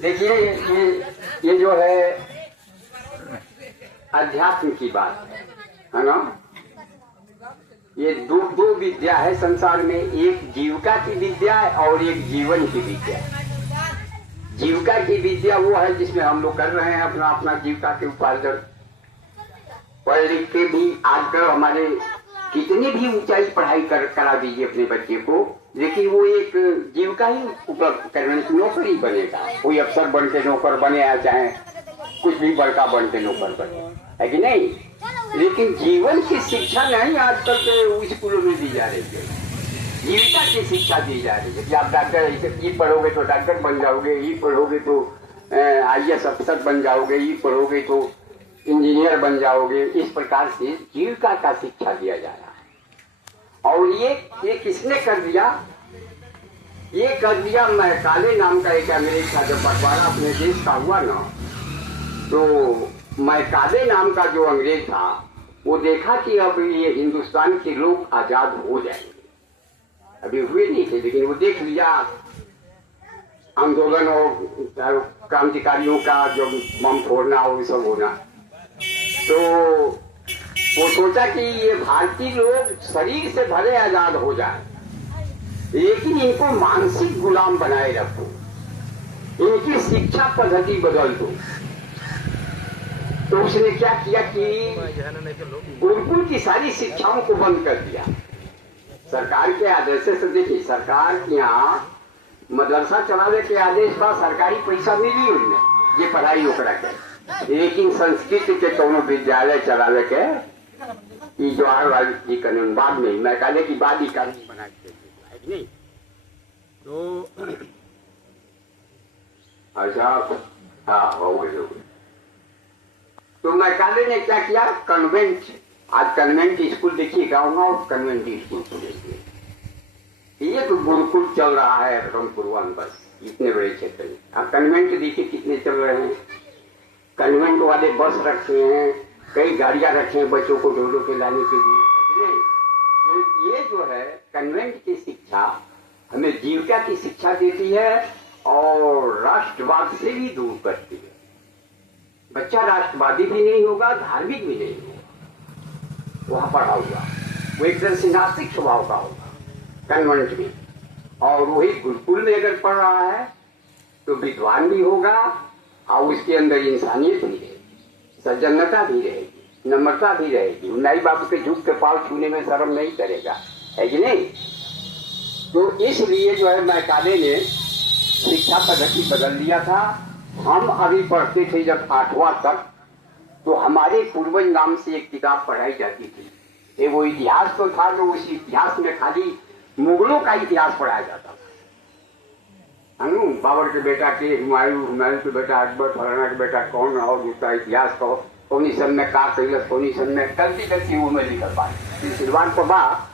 देखिए ये जो है अध्यात्म की बात है ना। ये दो विद्या है संसार में, एक जीविका की विद्या है और एक जीवन की विद्या। जीविका की विद्या वो है जिसमें हम लोग कर रहे हैं अपना अपना जीविका के उपार्जन। पढ़ लिख के भी आजकल हमारे कितनी भी ऊंचाई पढ़ाई करा दीजिए अपने बच्चे को, लेकिन वो एक जीविका ही उपलब्ध करने, नौकरी बनेगा, कोई अफसर बन के नौकर बने या चाहे कुछ भी बड़का बन के नौकर बने, है कि नहीं। लेकिन जीवन की शिक्षा नहीं आजकल के स्कूलों में दी जा रही है। जीविका की शिक्षा दी जा रही है कि आप डॉक्टर ये पढ़ोगे तो डॉक्टर बन जाओगे, ये पढ़ोगे तो IAS अफसर बन जाओगे, ये पढ़ोगे तो इंजीनियर बन जाओगे। इस प्रकार से जीविका का शिक्षा दिया जा रहा है। और ये किसने कर दिया? ये कर दिया मैकाले नाम का एक अंग्रेज था। जब बंटवारा अपने देश का हुआ ना, तो मैकाले नाम का जो अंग्रेज था वो देखा कि अब ये हिंदुस्तान के लोग आजाद हो जाएंगे। अभी हुए नहीं थे, लेकिन वो देख लिया आंदोलन और क्रांतिकारियों का जो बम फोड़ना और सब होना, तो वो सोचा कि ये भारतीय लोग शरीर से भले आजाद हो जाए, लेकिन इनको मानसिक गुलाम बनाए रखो, इनकी शिक्षा पद्धति बदल दो। तो उसने क्या किया कि गुरुकुल की सारी शिक्षाओं को बंद कर दिया सरकार के आदेश से। देखिए, सरकार के यहाँ मदरसा चलाने के आदेश का सरकारी पैसा मिली उनमें ये पढ़ाई ओकरा के, लेकिन संस्कृत के कोनो विद्यालय चलाने के जवाहरलाल जी कानून बाद में मैकाले की बाद ही कानून बना के नहीं। तो अच्छा हाँ हो गए। तो मैकाले ने क्या किया, कन्वेंट, आज कन्वेंट स्कूल देखिए गाँव गाँव कन्वेंट स्कूल को देखिए। ये तो गुरुकुल चल रहा है रमपुरवान, बस इतने बड़े क्षेत्र में। अब कन्वेंट देखिए कितने चल रहे हैं। कन्वेंट वाले बस रखे हैं, कई गाड़ियां रखे हैं बच्चों को ढोलो के लाने के लिए। तो ये जो है कन्वेंट की शिक्षा हमें जीविका की शिक्षा देती है और राष्ट्रवाद से भी दूर करती है। बच्चा राष्ट्रवादी भी नहीं होगा, धार्मिक भी नहीं होगा वहां पढ़ा हुआ, वो एक तरह से नास्तिक स्वभाव का होगा कन्वेंट में। और वही गुरुकुल में अगर पढ़ रहा है तो विद्वान भी होगा और उसके अंदर इंसानियत भी रहेगी, सज्जनता भी रहेगी, नम्रता भी रहेगी। नाई बाबू के झुक के पाँव छूने में शर्म नहीं करेगा, है कि नहीं। तो इसलिए जो है मैकाले ने शिक्षा पद्धति बदल दिया था। हम अभी पढ़ते थे जब 8वां तक, तो हमारे पूर्वज नाम से एक किताब पढ़ाई जाती थी। ये वो इतिहास तो था, तो उस इतिहास में खाली मुगलों का इतिहास पढ़ाया जाता था। बाबर के बेटा के हुमायूं, हुमायूं के बेटा अकबर, फलाना के बेटा कौन, और उसका इतिहास कहो, कौनी सन में का कैलस, कौनी सन में गलती वो में लिखल पाए सिलवान पढ़ा।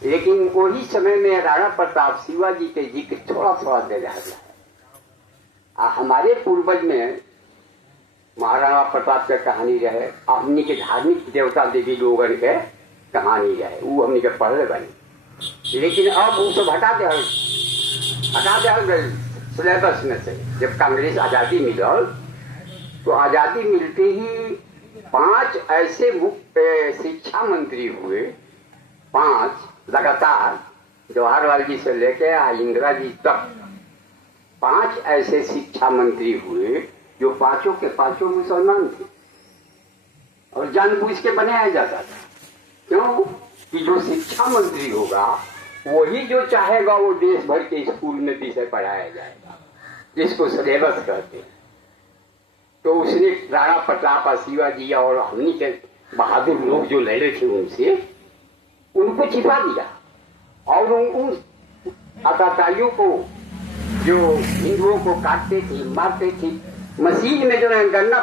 लेकिन वही समय में राणा प्रताप शिवाजी के जी के थोड़ा थोड़ा दे रहा है। हमारे पूर्वज में महाराणा प्रताप के कहानी रहे, हमनी के धार्मिक देवता देवी लोगन के कहानी रहे, वो हमनी के पढ़ले बनी। लेकिन अब वो सब हटा दे गए सिलेबस में से। जब कांग्रेस आजादी मिलल, तो आजादी मिलते ही 5 ऐसे मुख्य शिक्षा मंत्री हुए, 5 लगातार, जवाहरलाल जी से लेके इंदिरा जी तक 5 ऐसे शिक्षा मंत्री हुए जो पांचों के पांचों मुसलमान थे और जानबूझ के बनाया जाता था। क्यों कि जो शिक्षा मंत्री होगा वही जो चाहेगा वो देश भर के स्कूल में विषय पढ़ाया जाएगा, जिसको सिलेबस कहते हैं। तो उसने राणा प्रताप और शिवाजी और हमनी के बहादुर लोग जो लड़े थे उनसे, उनको छिपा दिया और उन आतताइयों को जो हिंदुओं को काटते थे, मारते थे, मशीन में जो है गन्ना